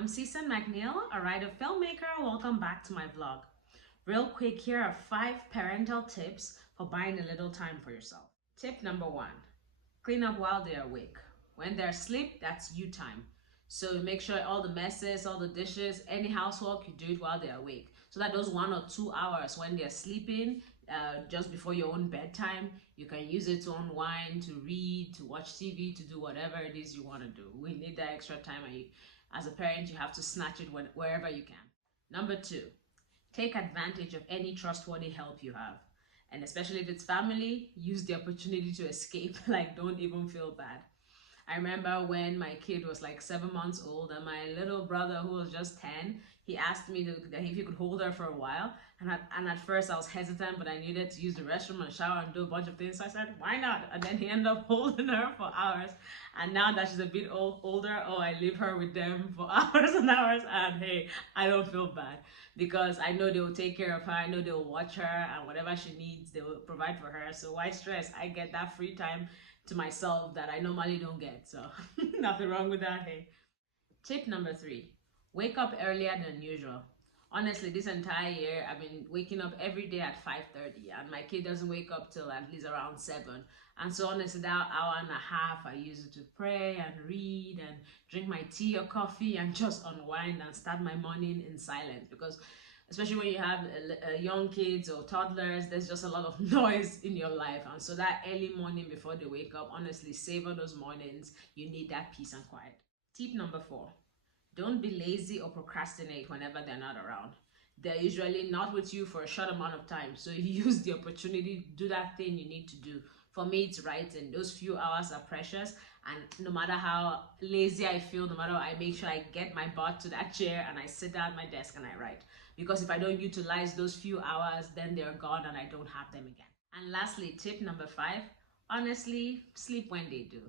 I'm Cecil McNeil, a writer filmmaker. Welcome back to my vlog. Real quick, here are 5 parental tips for buying a little time for yourself. Tip number 1, clean up while they're awake. When they're asleep, that's you time. So make sure all the messes, all the dishes, any housework, you do it while they're awake. So that those 1 or 2 hours when they're sleeping, just before your own bedtime, you can use it to unwind, to read, to watch TV, to do whatever it is you want to do. We need that extra time, and as a parent, you have to snatch it wherever you can. Number 2, take advantage of any trustworthy help you have. And especially if it's family, use the opportunity to escape. Like, don't even feel bad. I remember when my kid was like 7 months old, and my little brother, who was just 10, he asked me if he could hold her for a while. And at first I was hesitant, but I needed to use the restroom and shower and do a bunch of things. So I said, why not? And then he ended up holding her for hours. And now that she's a bit older, I leave her with them for hours and hours. And hey, I don't feel bad because I know they will take care of her. I know they will watch her, and whatever she needs, they will provide for her. So why stress? I get that free time to myself that I normally don't get. So nothing wrong with that. Hey. Tip number 3, wake up earlier than usual. Honestly, this entire year I've been waking up every day at 5:30, and my kid doesn't wake up till at least around 7. And so honestly, that hour and a half I use it to pray and read and drink my tea or coffee and just unwind and start my morning in silence, because especially when you have young kids or toddlers, there's just a lot of noise in your life. And so that early morning before they wake up, honestly, savor those mornings. You need that peace and quiet. Tip number 4, don't be lazy or procrastinate whenever they're not around. They're usually not with you for a short amount of time, so you use the opportunity to do that thing you need to do. For me, it's writing. Those few hours are precious, and no matter how lazy I feel, no matter what, I make sure I get my butt to that chair and I sit down at my desk and I write. Because if I don't utilize those few hours, then they're gone and I don't have them again. And lastly, tip number 5, honestly, sleep when they do.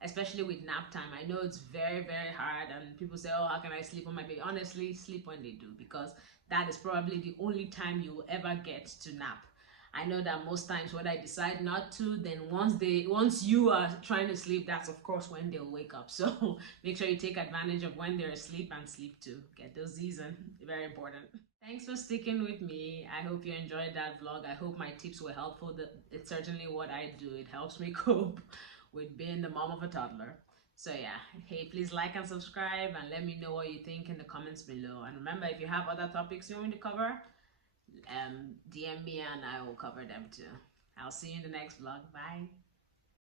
Especially with nap time. I know it's very, very hard, and people say, oh, how can I sleep on my baby? Honestly, sleep when they do, because that is probably the only time you will ever get to nap. I know that most times when I decide not to, then once you are trying to sleep, that's of course when they'll wake up. So make sure you take advantage of when they're asleep and sleep too. Get those Z's in. Very important. Thanks for sticking with me. I hope you enjoyed that vlog. I hope my tips were helpful. It's certainly what I do. It helps me cope with being the mom of a toddler. So yeah, hey, please like and subscribe and let me know what you think in the comments below. And remember, if you have other topics you want me to cover, DM me and I will cover them too. I'll see you in the next vlog. Bye.